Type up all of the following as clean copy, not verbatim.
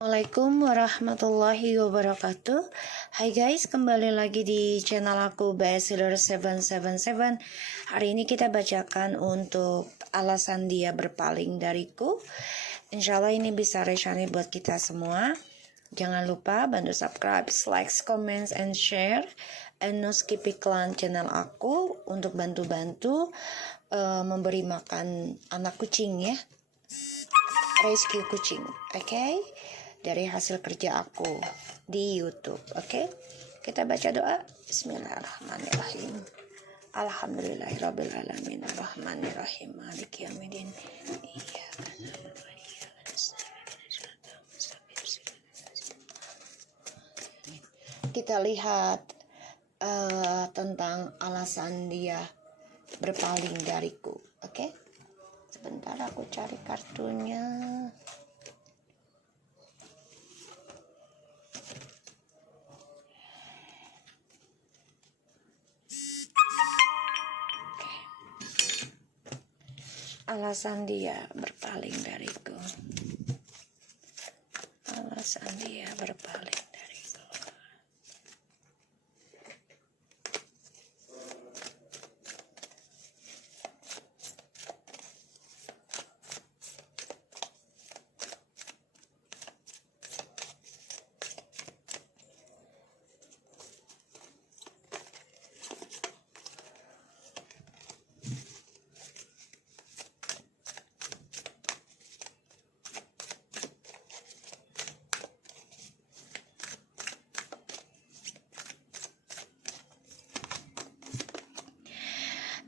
Assalamualaikum warahmatullahi wabarakatuh. Hai guys, kembali lagi di channel aku Bestseller 777. Hari ini kita bacakan untuk alasan dia berpaling dariku. Insya Allah ini bisa resani buat kita semua. Jangan lupa bantu subscribe, like, comments, and share. And no skip iklan channel aku untuk bantu-bantu memberi makan anak kucing ya. Rescue kucing, oke? Dari hasil kerja aku di YouTube, oke? Kita baca doa. Bismillahirrahmanirrahim. Alhamdulillahirabbil alamin arrahmanirrahim maliki yaumiddin. Kita lihat tentang alasan dia berpaling dariku, oke? Sebentar aku cari kartunya. Alasan dia berpaling dariku. Alasan dia berpaling dariku.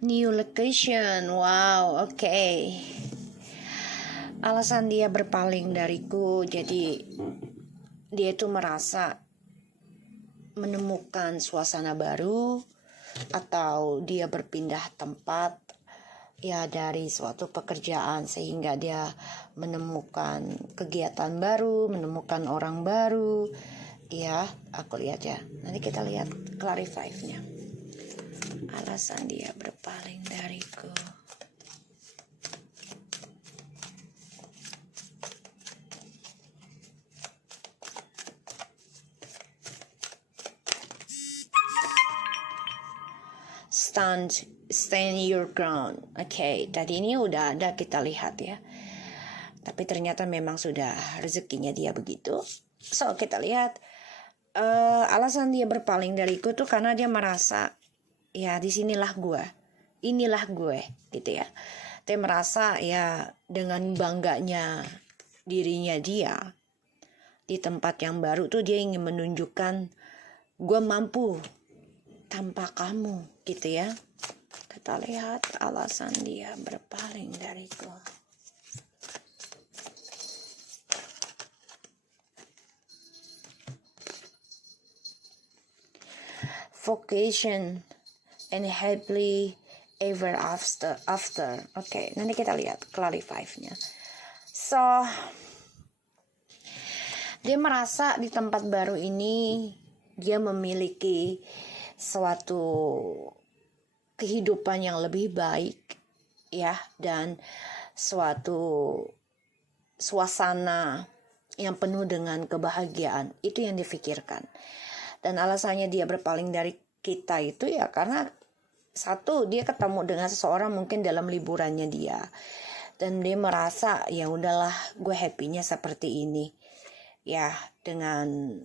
New location, wow, oke. Alasan dia berpaling dariku, jadi dia itu merasa menemukan suasana baru atau dia berpindah tempat ya dari suatu pekerjaan sehingga dia menemukan kegiatan baru, menemukan orang baru. Ya, aku lihat ya. Nanti kita lihat clarify-nya. Alasan dia berpaling dariku. Stand your ground. Oke, tadi ini udah ada kita lihat ya. Tapi ternyata memang sudah rezekinya dia begitu. So, kita lihat alasan dia berpaling dariku tuh karena dia merasa ya disinilah inilah gue gitu ya. Dia merasa ya dengan bangganya dirinya dia di tempat yang baru tuh dia ingin menunjukkan gue mampu tanpa kamu gitu ya. Kita lihat alasan dia berpaling dariku. Vocation and happily ever after. Oke, nanti kita lihat clarify-nya. So, dia merasa di tempat baru ini dia memiliki suatu kehidupan yang lebih baik ya, dan suatu suasana yang penuh dengan kebahagiaan. Itu yang difikirkan. Dan alasannya dia berpaling dari kita itu ya karena satu, dia ketemu dengan seseorang mungkin dalam liburannya dia, dan dia merasa ya udahlah gue happy-nya seperti ini ya dengan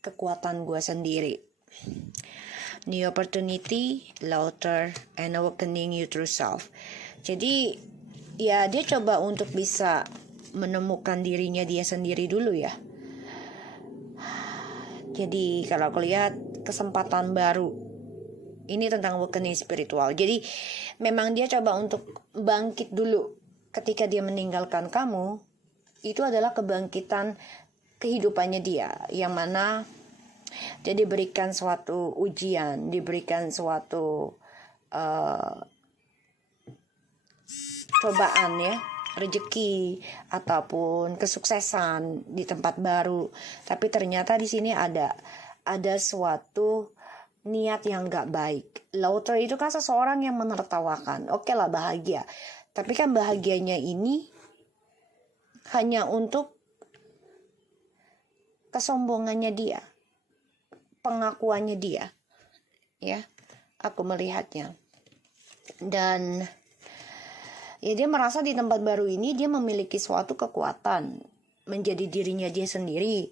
kekuatan gue sendiri. New opportunity, laughter, and awakening you true self. Jadi ya dia coba untuk bisa menemukan dirinya dia sendiri dulu ya. Jadi kalau aku lihat kesempatan baru ini tentang awakening spiritual. Jadi memang dia coba untuk bangkit dulu ketika dia meninggalkan kamu. Itu adalah kebangkitan kehidupannya dia, yang mana dia diberikan suatu ujian, diberikan suatu cobaan ya, rezeki ataupun kesuksesan di tempat baru. Tapi ternyata di sini ada suatu niat yang gak baik. Laughter itu kan seseorang yang menertawakan. Oke lah, bahagia. Tapi kan bahagianya ini hanya untuk kesombongannya dia, pengakuannya dia, ya, aku melihatnya. Dan ya dia merasa di tempat baru ini dia memiliki suatu kekuatan, menjadi dirinya dia sendiri.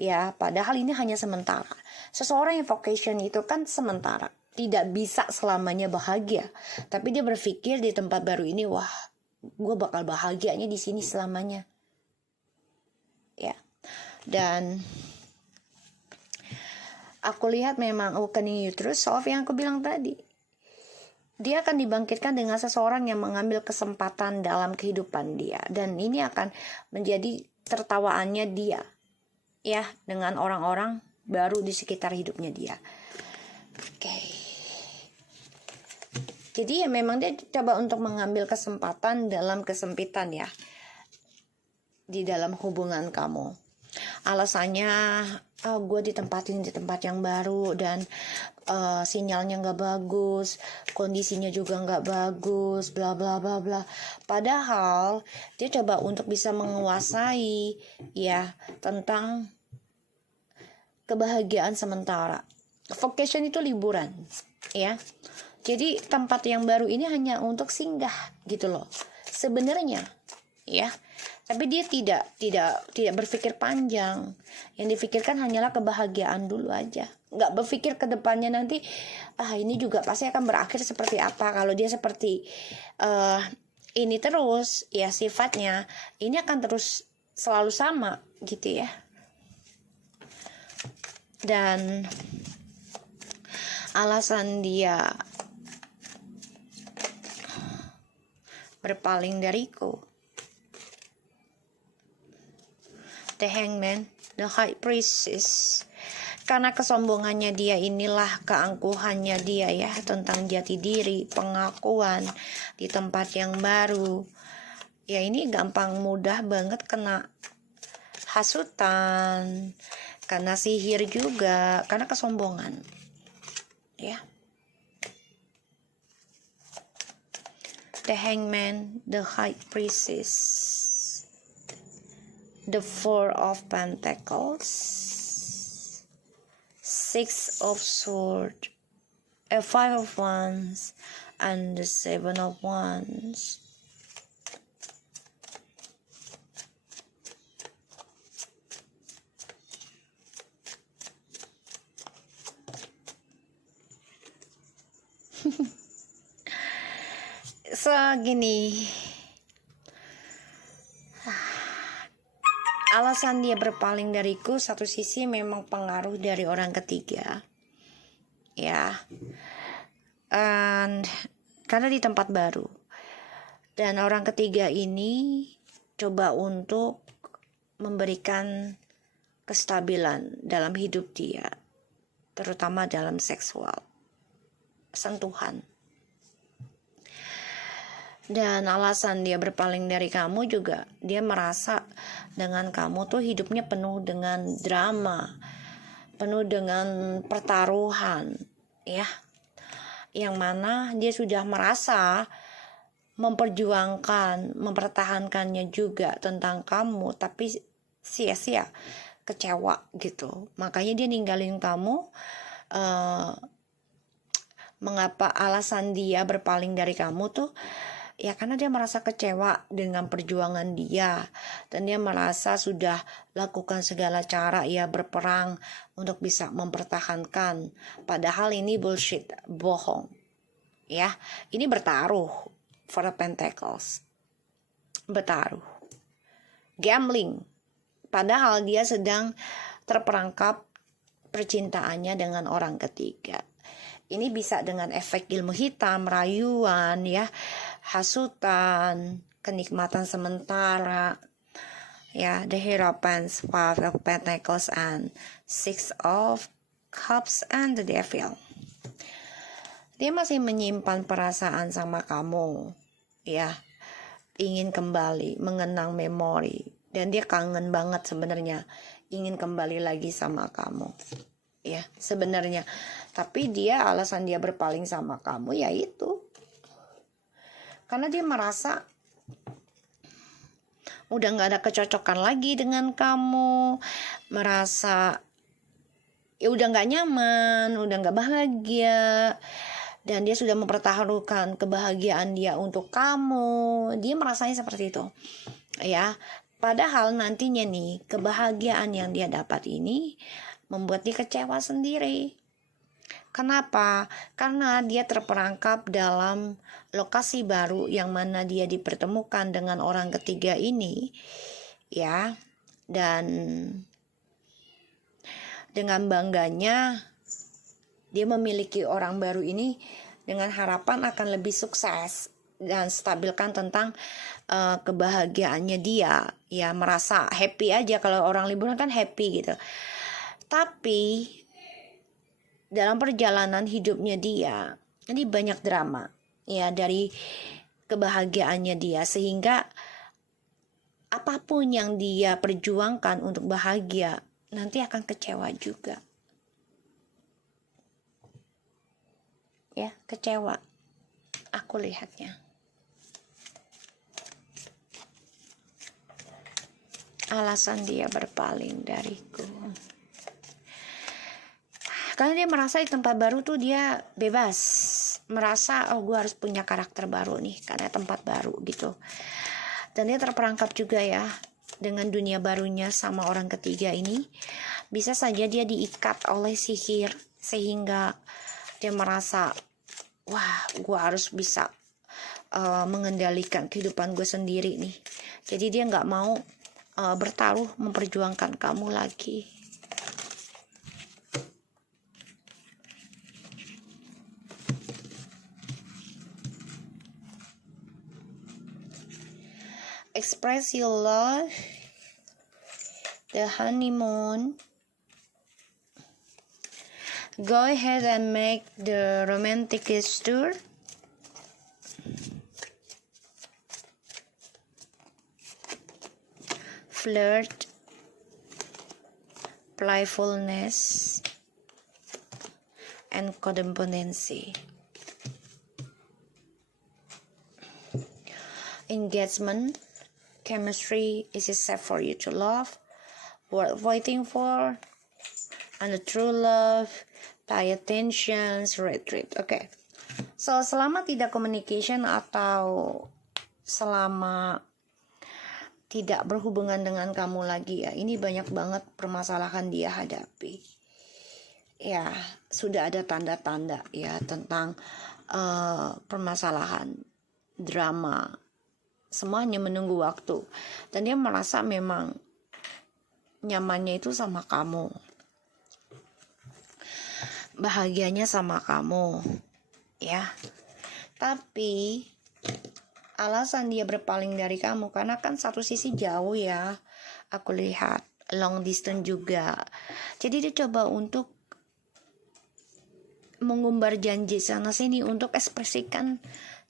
Ya, padahal ini hanya sementara. Seseorang yang vocation itu kan sementara, tidak bisa selamanya bahagia. Tapi dia berpikir di tempat baru ini, wah, gue bakal bahagianya di sini selamanya. Ya, dan aku lihat memang awakening you terus, soal yang aku bilang tadi. Dia akan dibangkitkan dengan seseorang yang mengambil kesempatan dalam kehidupan dia. Dan ini akan menjadi tertawaannya dia, ya, dengan orang-orang baru di sekitar hidupnya dia. Oke. Jadi ya memang dia coba untuk mengambil kesempatan dalam kesempitan, ya, di dalam hubungan kamu. Alasannya, gue ditempatin di tempat yang baru dan sinyalnya nggak bagus, kondisinya juga nggak bagus, bla bla bla bla. Padahal dia coba untuk bisa menguasai, ya, tentang kebahagiaan sementara. Vacation itu liburan, ya. Jadi tempat yang baru ini hanya untuk singgah gitu loh. Sebenarnya, ya. Tapi dia tidak berpikir panjang. Yang difikirkan hanyalah kebahagiaan dulu aja. Nggak berpikir ke depannya nanti, ini juga pasti akan berakhir seperti apa. Kalau dia seperti ini terus, ya sifatnya ini akan terus selalu sama gitu ya. Dan alasan dia berpaling dariku, The Hangman, The High Priestess, karena kesombongannya dia, inilah keangkuhannya dia, ya, tentang jati diri, pengakuan di tempat yang baru. Ya, ini gampang mudah banget kena hasutan, kena sihir juga, karena kesombongan, ya. The Hangman, The High Priestess, the Four of Pentacles, Six of Swords, Five of Wands, and the Seven of Wands. So, gini, alasan dia berpaling dariku, satu sisi memang pengaruh dari orang ketiga, ya, and karena di tempat baru, dan orang ketiga ini coba untuk memberikan kestabilan dalam hidup dia, terutama dalam seksual, sentuhan. Dan alasan dia berpaling dari kamu juga, dia merasa dengan kamu tuh hidupnya penuh dengan drama, penuh dengan pertaruhan, ya, yang mana dia sudah merasa memperjuangkan, mempertahankannya juga tentang kamu, tapi sia-sia, kecewa gitu. Makanya dia ninggalin kamu. Mengapa alasan dia berpaling dari kamu tuh, ya karena dia merasa kecewa dengan perjuangan dia, dan dia merasa sudah lakukan segala cara, ya, berperang untuk bisa mempertahankan, padahal ini bullshit, bohong, ya. Ini bertaruh, for the Pentacles, bertaruh, gambling, padahal dia sedang terperangkap percintaannya dengan orang ketiga. Ini bisa dengan efek ilmu hitam, rayuan, ya, hasutan, kenikmatan sementara, ya, the Hierophant, Five of Pentacles, and Six of Cups, and the Devil. Dia masih menyimpan perasaan sama kamu, ya, ingin kembali, mengenang memori, dan dia kangen banget sebenarnya, ingin kembali lagi sama kamu, ya, sebenarnya. Tapi dia, alasan dia berpaling sama kamu, yaitu karena dia merasa udah nggak ada kecocokan lagi dengan kamu, merasa ya udah nggak nyaman, udah nggak bahagia, dan dia sudah mempertaruhkan kebahagiaan dia untuk kamu. Dia merasanya seperti itu, ya. Padahal nantinya nih, kebahagiaan yang dia dapat ini membuat dia kecewa sendiri. Kenapa? Karena dia terperangkap dalam lokasi baru yang mana dia dipertemukan dengan orang ketiga ini, ya. Dan dengan bangganya dia memiliki orang baru ini dengan harapan akan lebih sukses dan stabilkan tentang kebahagiaannya dia, ya, merasa happy aja. Kalau orang liburan kan happy gitu. Tapi dalam perjalanan hidupnya dia ini banyak drama, ya, dari kebahagiaannya dia, sehingga apapun yang dia perjuangkan untuk bahagia nanti akan kecewa juga, ya, kecewa aku lihatnya. Alasan dia berpaling dariku karena dia merasa di tempat baru tuh dia bebas, merasa oh gue harus punya karakter baru nih karena tempat baru gitu. Dan dia terperangkap juga ya dengan dunia barunya sama orang ketiga ini. Bisa saja dia diikat oleh sihir sehingga dia merasa wah gue harus bisa mengendalikan kehidupan gue sendiri nih. Jadi dia nggak mau bertaruh memperjuangkan kamu lagi. Express your love, the honeymoon. Go ahead and make the romantic gesture. Flirt, playfulness, and codependency. Engagement, chemistry is a step for you to love, worth waiting for, and the true love, pay attention, retreat. Okay. So selama tidak communication atau selama tidak berhubungan dengan kamu lagi ya, ini banyak banget permasalahan dia hadapi. Ya, sudah ada tanda-tanda ya tentang permasalahan, drama, semuanya menunggu waktu. Dan dia merasa memang nyamannya itu sama kamu, bahagianya sama kamu, ya. Tapi alasan dia berpaling dari kamu karena kan satu sisi jauh ya, aku lihat long distance juga. Jadi dia coba untuk mengumbar janji sana sini untuk ekspresikan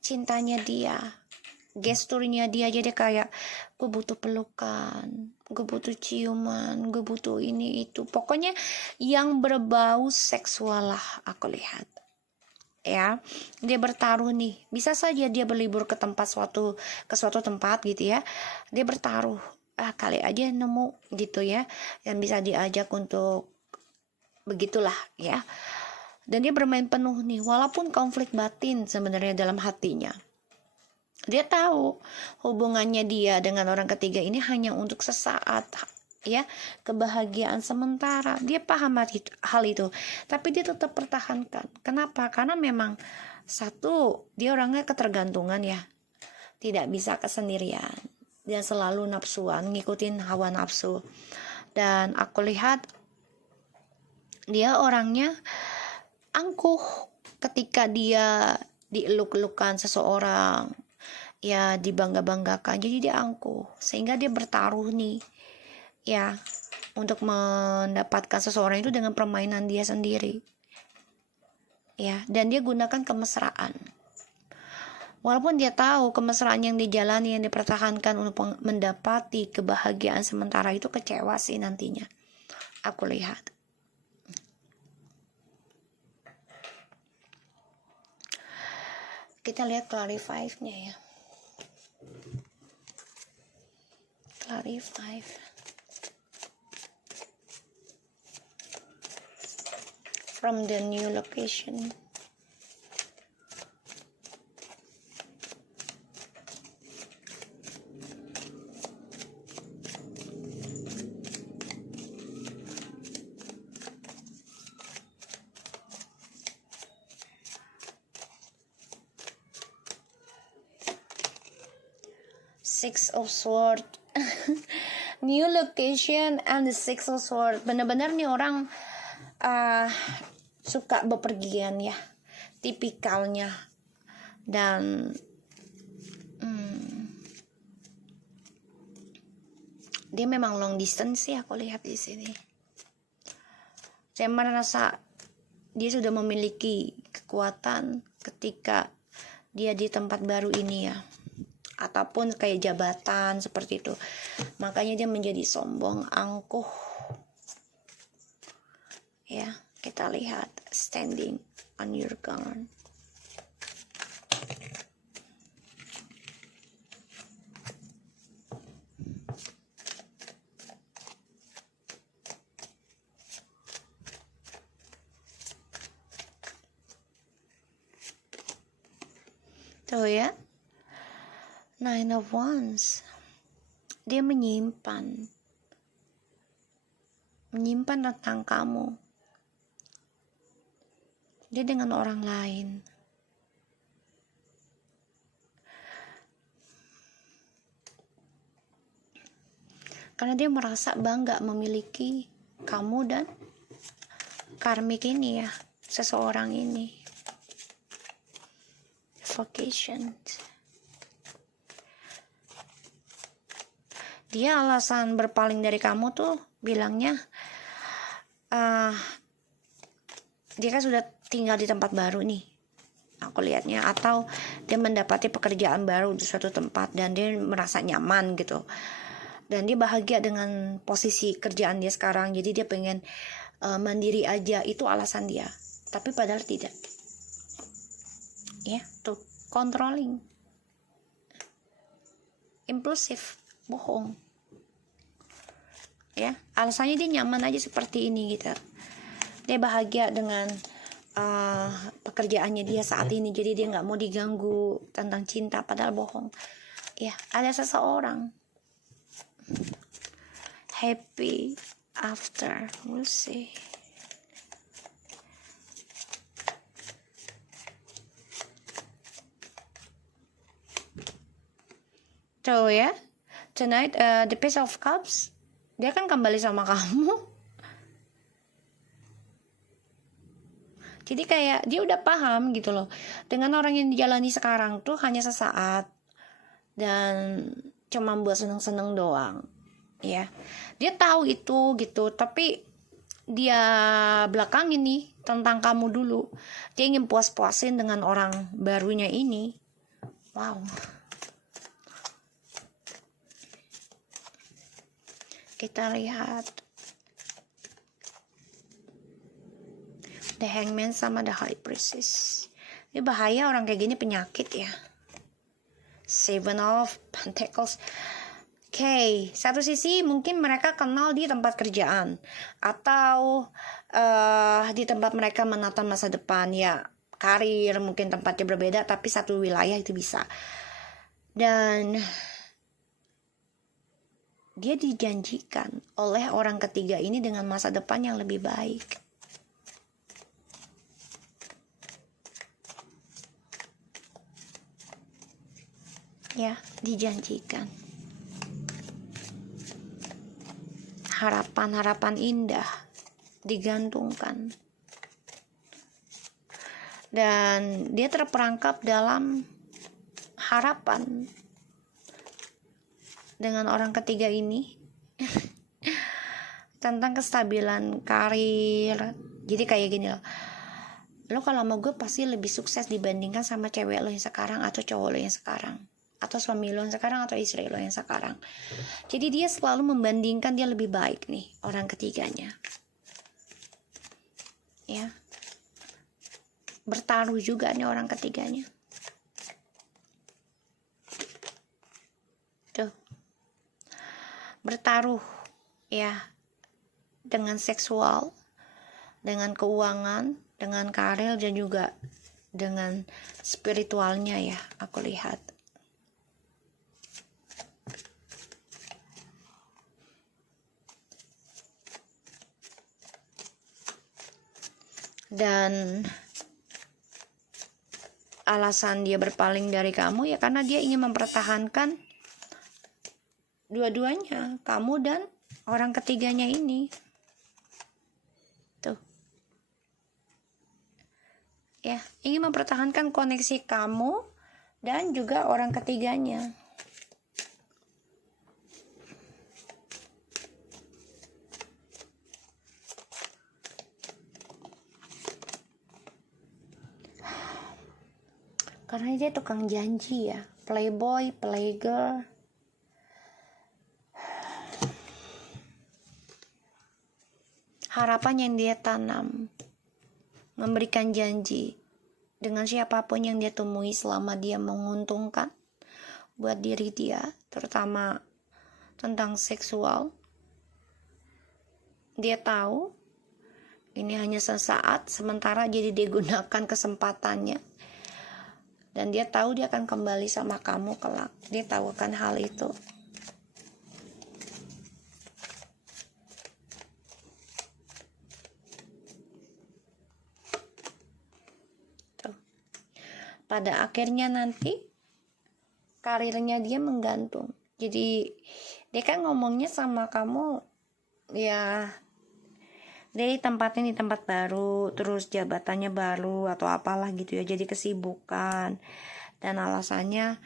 cintanya dia, gesturnya dia. Jadi kayak gue butuh pelukan, gue butuh ciuman, gue butuh ini itu, pokoknya yang berbau seksual lah aku lihat. Ya, dia bertaruh nih. Bisa saja dia berlibur ke suatu tempat gitu ya. Dia bertaruh, kali aja nemu gitu ya, yang bisa diajak untuk begitulah ya. Dan dia bermain penuh nih, walaupun konflik batin sebenarnya dalam hatinya. Dia tahu hubungannya dia dengan orang ketiga ini hanya untuk sesaat, ya, kebahagiaan sementara. Dia paham hal itu, tapi dia tetap pertahankan. Kenapa? Karena memang satu, dia orangnya ketergantungan ya, tidak bisa kesendirian. Dia selalu nafsuan, ngikutin hawa nafsu. Dan aku lihat dia orangnya angkuh ketika dia dieluk-elukan seseorang, ya, dibangga-banggakan. Jadi dia angkuh sehingga dia bertaruh nih, ya, untuk mendapatkan seseorang itu dengan permainan dia sendiri, ya. Dan dia gunakan kemesraan, walaupun dia tahu kemesraan yang dijalani, yang dipertahankan untuk mendapati kebahagiaan sementara itu kecewa sih nantinya, aku lihat. Kita lihat clarify-nya ya. A5. From the new location. Six of Swords. New location and the Six of Swords. Benar-benar nih orang suka bepergian ya, tipikalnya. Dan dia memang long distance ya, aku lihat di sini. Saya merasa dia sudah memiliki kekuatan ketika dia di tempat baru ini ya, ataupun kayak jabatan seperti itu. Makanya dia menjadi sombong, angkuh. Ya, kita lihat standing on your ground. Tuh ya, Nine of Wands. Dia menyimpan tentang kamu. Dia dengan orang lain. Karena dia merasa bangga memiliki kamu dan karmik ini ya, seseorang ini. Vocation. Dia alasan berpaling dari kamu tuh bilangnya dia kan sudah tinggal di tempat baru nih, aku lihatnya, atau dia mendapati pekerjaan baru di suatu tempat dan dia merasa nyaman gitu, dan dia bahagia dengan posisi kerjaan dia sekarang, jadi dia pengen mandiri aja, itu alasan dia. Tapi padahal tidak ya, tuh controlling, impulsif, bohong ya. Alasannya dia nyaman aja seperti ini gitu, dia bahagia dengan pekerjaannya dia saat ini, jadi dia nggak mau diganggu tentang cinta, padahal bohong ya. Ada seseorang happy after, we'll see. So ya, tonight the Page of Cups, dia kan kembali sama kamu. Jadi kayak dia udah paham gitu loh, dengan orang yang dijalani sekarang tuh hanya sesaat dan cuma buat seneng-seneng doang ya. Dia tahu itu gitu, tapi dia belakang ini tentang kamu dulu. Dia ingin puas-puasin dengan orang barunya ini. Wow. Kita lihat The Hangman sama The High Priestess. Ini bahaya orang kayak gini, penyakit ya. Seven of Pentacles. Oke, satu sisi mungkin mereka kenal di tempat kerjaan atau di tempat mereka menata masa depan ya, karir mungkin tempatnya berbeda tapi satu wilayah itu bisa. Dan dia dijanjikan oleh orang ketiga ini dengan masa depan yang lebih baik. Ya, dijanjikan. Harapan-harapan indah digantungkan. Dan dia terperangkap dalam harapan dengan orang ketiga ini tentang kestabilan karir. Jadi kayak gini loh, lo kalau sama gue pasti lebih sukses dibandingkan sama cewek lo yang sekarang atau cowok lo yang sekarang, atau suami lo yang sekarang atau istri lo yang sekarang. Jadi dia selalu membandingkan dia lebih baik nih, orang ketiganya ya. Bertaruh juga nih orang ketiganya. Tuh. bertaruh ya dengan seksual, dengan keuangan, dengan karir, dan juga dengan spiritualnya ya, aku lihat. Dan alasan dia berpaling dari kamu ya karena dia ingin mempertahankan dua-duanya, kamu dan orang ketiganya ini. Tuh. Ya, ingin mempertahankan koneksi kamu dan juga orang ketiganya. Karena dia tukang janji ya, playboy, playgirl. Harapan yang dia tanam, memberikan janji dengan siapapun yang dia temui selama dia menguntungkan buat diri dia, terutama tentang seksual. Dia tahu ini hanya sesaat, sementara jadi digunakan kesempatannya. Dan dia tahu dia akan kembali sama kamu kelak. Dia tahu kan hal itu. Tuh. Pada akhirnya nanti karirnya dia menggantung. Jadi dia kan ngomongnya sama kamu ya dari tempat ini tempat baru, terus jabatannya baru atau apalah gitu ya, jadi kesibukan. Dan alasannya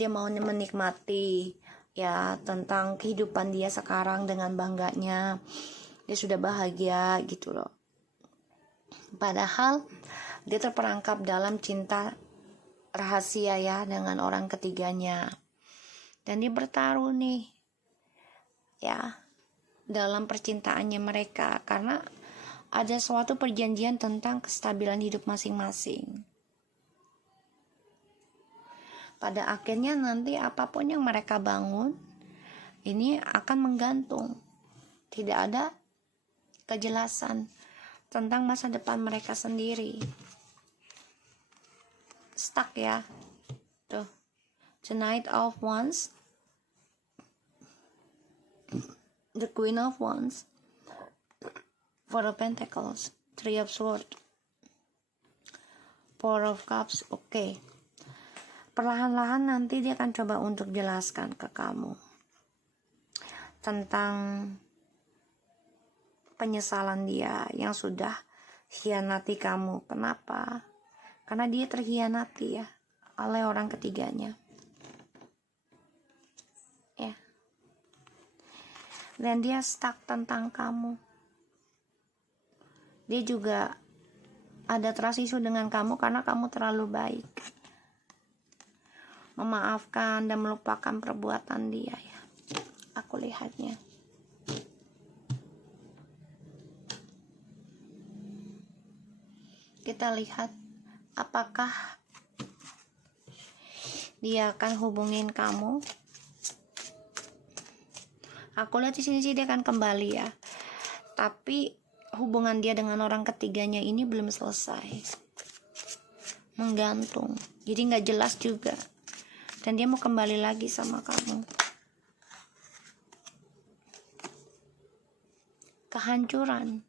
dia mau menikmati ya tentang kehidupan dia sekarang dengan bangganya dia sudah bahagia gitu loh. Padahal dia terperangkap dalam cinta rahasia ya dengan orang ketiganya, dan dia bertaruh nih ya dalam percintaannya mereka karena ada suatu perjanjian tentang kestabilan hidup masing-masing. Pada akhirnya nanti apapun yang mereka bangun ini akan menggantung. Tidak ada kejelasan tentang masa depan mereka sendiri. Stuck ya. Tuh. The Knight of Wands, the Queen of Wands, Four of Pentacles, Three of Swords, Four of Cups. Oke. Perlahan-lahan nanti dia akan coba untuk jelaskan ke kamu tentang penyesalan dia yang sudah hianati kamu. Kenapa? Karena dia terhianati ya oleh orang ketiganya. Ya. Dan dia stuck tentang kamu. Dia juga ada trust issue dengan kamu karena kamu terlalu baik. Memaafkan dan melupakan perbuatan dia ya. Aku lihatnya. Kita lihat apakah dia akan hubungin kamu. Aku lihat di sini sih dia akan kembali ya. Tapi hubungan dia dengan orang ketiganya ini belum selesai. Menggantung. Jadi nggak jelas juga. Dan dia mau kembali lagi sama kamu. Kehancuran.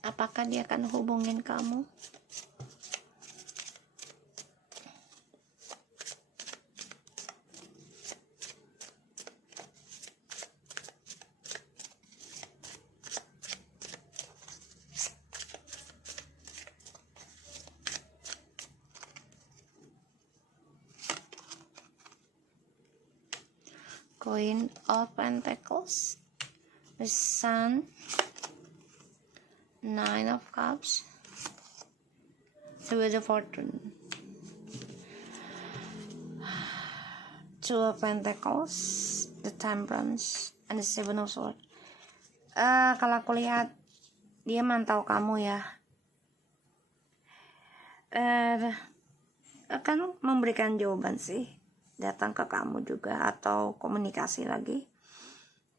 Apakah dia akan hubungin kamu? Queen of Pentacles, the Sun, Nine of Cups, the Wheel of Fortune, Two of Pentacles, the Temperance, and the Seven of Swords. Kalau aku lihat dia mantau kamu ya. Akan memberikan jawaban sih. datang ke kamu juga atau komunikasi lagi.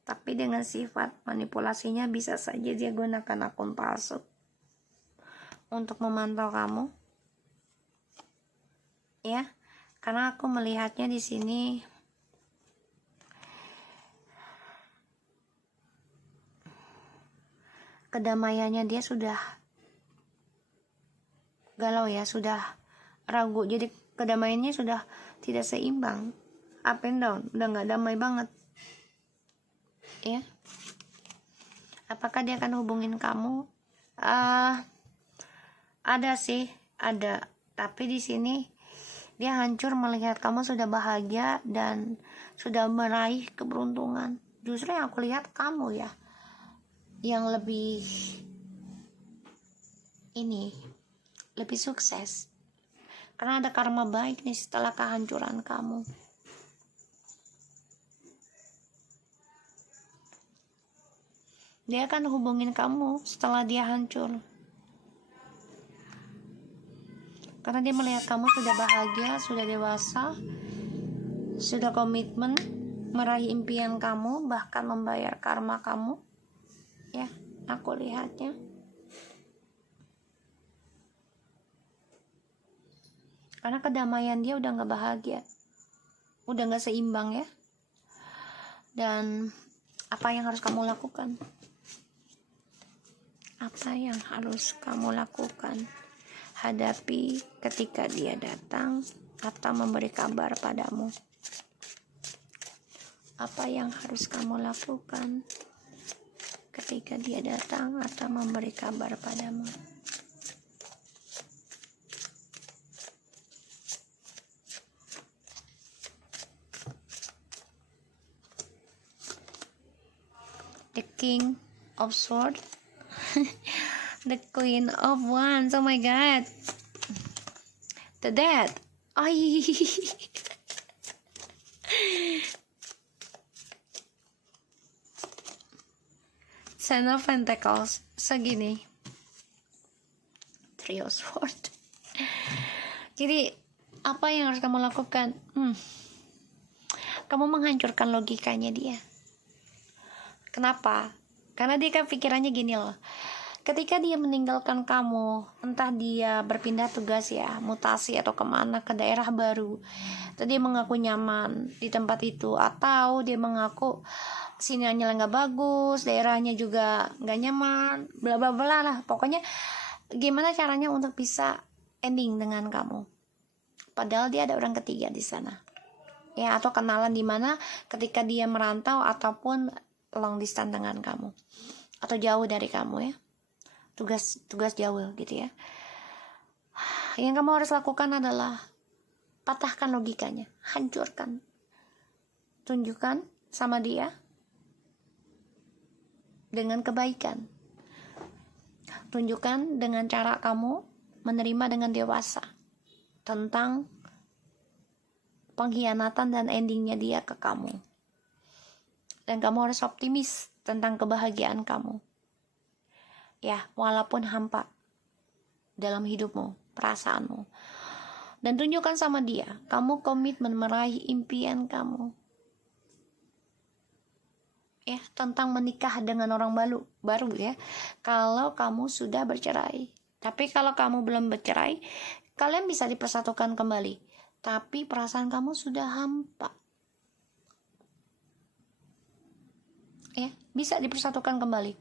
Tapi dengan sifat manipulasinya bisa saja dia gunakan akun palsu untuk memantau kamu. Ya, karena aku melihatnya di sini kedamaiannya dia sudah galau ya, sudah ragu. Jadi kedamaiannya sudah tidak seimbang, up and down, udah nggak damai banget. Ya, apakah dia akan hubungin kamu? Ada sih, ada. Tapi di sini dia hancur melihat kamu sudah bahagia dan sudah meraih keberuntungan. Justru yang aku lihat kamu ya, yang lebih sukses. Karena ada karma baik nih setelah kehancuran kamu. Dia akan hubungin kamu setelah dia hancur. Karena dia melihat kamu sudah bahagia, sudah dewasa, sudah komitmen meraih impian kamu, bahkan membayar karma kamu. Ya, aku lihatnya. Karena kedamaian dia udah gak bahagia, udah gak seimbang ya. Dan apa yang harus kamu lakukan? Apa yang harus kamu lakukan? Hadapi ketika dia datang atau memberi kabar padamu. Apa yang harus kamu lakukan ketika dia datang atau memberi kabar padamu? The King of Swords, the Queen of Wands. Oh my God, the Death. Ay. Ten of Pentacles. Segini. Three of Swords. Jadi apa yang harus kamu lakukan? Kamu menghancurkan logikanya dia. Kenapa? Karena dia kan pikirannya gini loh. Ketika dia meninggalkan kamu, entah dia berpindah tugas ya, mutasi atau kemana, ke daerah baru, atau dia mengaku nyaman di tempat itu, atau dia mengaku sinyalnya nggak bagus, daerahnya juga nggak nyaman, bla bla bla lah. Pokoknya gimana caranya untuk bisa ending dengan kamu, padahal dia ada orang ketiga di sana ya, atau kenalan di mana ketika dia merantau ataupun long distance dengan kamu atau jauh dari kamu ya, tugas jauh gitu ya. Yang kamu harus lakukan adalah patahkan logikanya, hancurkan, tunjukkan sama dia dengan kebaikan, tunjukkan dengan cara kamu menerima dengan dewasa tentang pengkhianatan dan endingnya dia ke kamu. Dan kamu harus optimis tentang kebahagiaan kamu. Ya, walaupun hampa dalam hidupmu, perasaanmu. Dan tunjukkan sama dia, kamu komitmen meraih impian kamu. Ya, tentang menikah dengan orang baru ya. Kalau kamu sudah bercerai. Tapi kalau kamu belum bercerai, kalian bisa dipersatukan kembali. Tapi perasaan kamu sudah hampa. Ya, bisa dipersatukan kembali,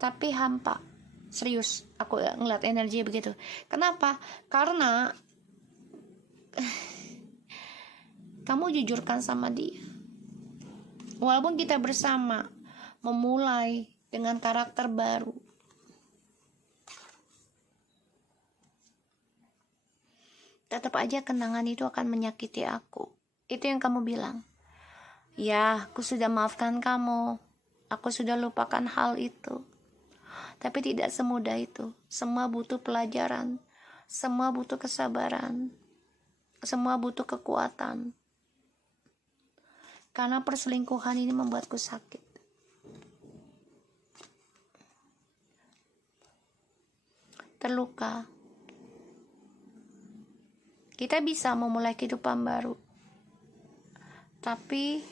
tapi hampa. Serius, aku ngeliat energi begitu. Kenapa? Karena kamu jujurkan sama dia. Walaupun kita bersama memulai dengan karakter baru, tetap aja kenangan itu akan menyakiti aku. Itu yang kamu bilang. Ya, aku sudah maafkan kamu. Aku sudah lupakan hal itu. Tapi tidak semudah itu. Semua butuh pelajaran. Semua butuh kesabaran. Semua butuh kekuatan. Karena perselingkuhan ini membuatku sakit. Terluka. Kita bisa memulai kehidupan baru. Tapi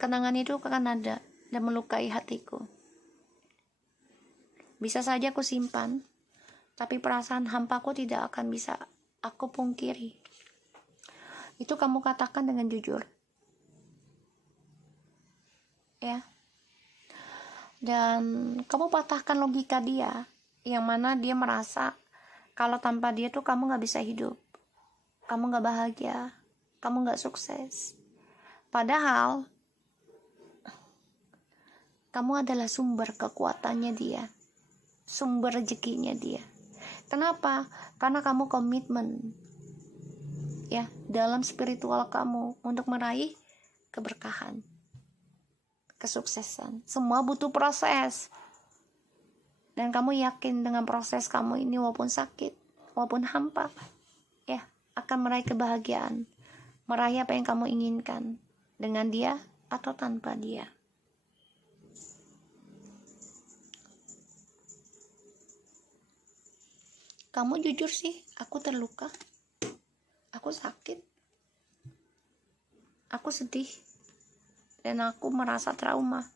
kenangan itu akan ada dan melukai hatiku. Bisa saja aku simpan, tapi perasaan hampaku tidak akan bisa aku pungkiri. Itu kamu katakan dengan jujur. Ya. Dan kamu patahkan logika dia, yang mana dia merasa kalau tanpa dia tuh kamu gak bisa hidup. Kamu gak bahagia. Kamu gak sukses. Padahal kamu adalah sumber kekuatannya dia, sumber rezekinya dia. Kenapa? Karena kamu komitmen ya dalam spiritual kamu untuk meraih keberkahan, kesuksesan. Semua butuh proses. Dan kamu yakin dengan proses kamu ini walaupun sakit, walaupun hampa, ya akan meraih kebahagiaan, meraih apa yang kamu inginkan dengan dia atau tanpa dia. Kamu jujur sih, aku terluka, aku sakit, aku sedih, dan aku merasa trauma.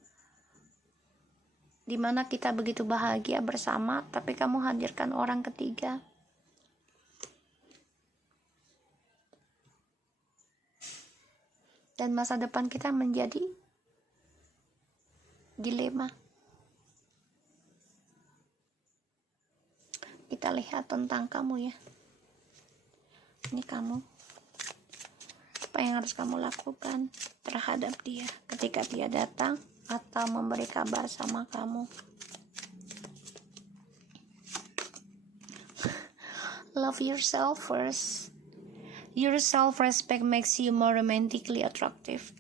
Dimana kita begitu bahagia bersama, tapi kamu hadirkan orang ketiga. Dan masa depan kita menjadi dilema. Kita lihat tentang kamu ya. Ini kamu. Apa yang harus kamu lakukan terhadap dia ketika dia datang atau memberi kabar sama kamu? Love yourself first. Your self-respect makes you more romantically attractive.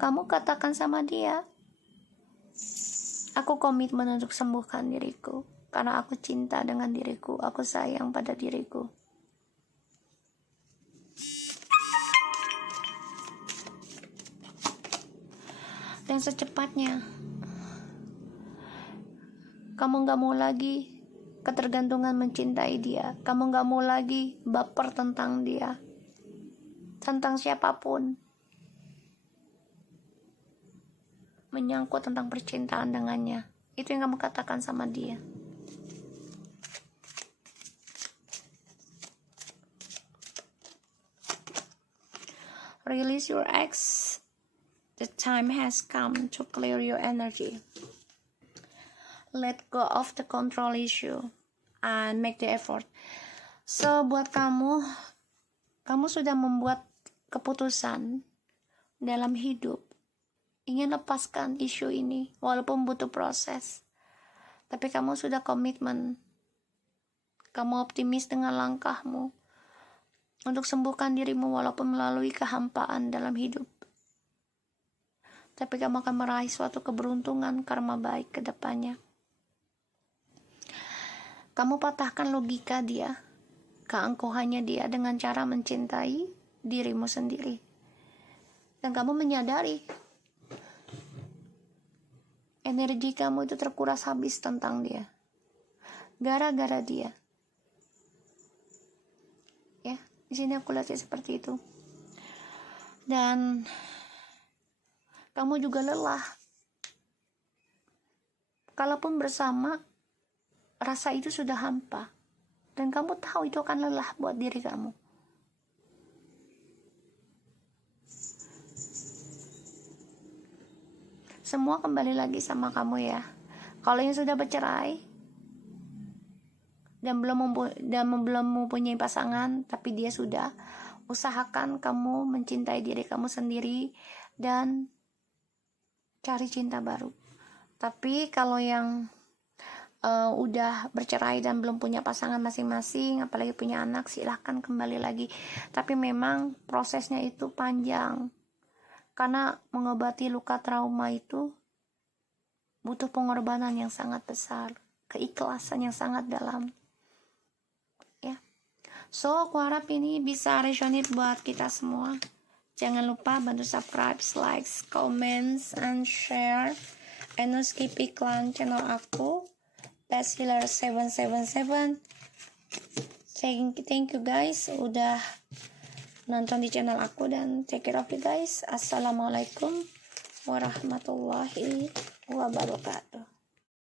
Kamu katakan sama dia, aku komitmen untuk sembuhkan diriku, karena aku cinta dengan diriku, aku sayang pada diriku. Dan secepatnya, kamu gak mau lagi ketergantungan mencintai dia. Kamu gak mau lagi baper tentang dia, tentang siapapun, menyangkut tentang percintaan dengannya. Itu yang kamu katakan sama dia. Release your ex. The time has come to clear your energy. Let go of the control issue and make the effort. So buat kamu sudah membuat keputusan dalam hidup, ingin lepaskan isu ini walaupun butuh proses. Tapi kamu sudah komitmen, kamu optimis dengan langkahmu untuk sembuhkan dirimu walaupun melalui kehampaan dalam hidup. Tapi kamu akan meraih suatu keberuntungan karma baik ke depannya. Kamu patahkan logika dia, keangkuhannya dia dengan cara mencintai dirimu sendiri. Dan kamu menyadari energi kamu itu terkuras habis tentang dia, gara-gara dia. Ya, di sini aku lihat seperti itu. Dan kamu juga lelah. Kalaupun bersama, rasa itu sudah hampa. Dan kamu tahu itu akan lelah buat diri kamu. Semua kembali lagi sama kamu ya. Kalau yang sudah bercerai dan belum mempunyai pasangan, tapi dia sudah, usahakan kamu mencintai diri kamu sendiri dan cari cinta baru. Tapi kalau yang udah bercerai dan belum punya pasangan masing-masing, apalagi punya anak, silahkan kembali lagi. Tapi memang prosesnya itu panjang, karena mengobati luka trauma itu butuh pengorbanan yang sangat besar, keikhlasan yang sangat dalam. Ya, so aku harap ini bisa resonate buat kita semua. Jangan lupa bantu subscribe, like, comments, and share. And no skip iklan channel aku, Best Healer 777. Thank you guys udah nonton di channel aku, dan take care of you guys. Assalamualaikum warahmatullahi wabarakatuh.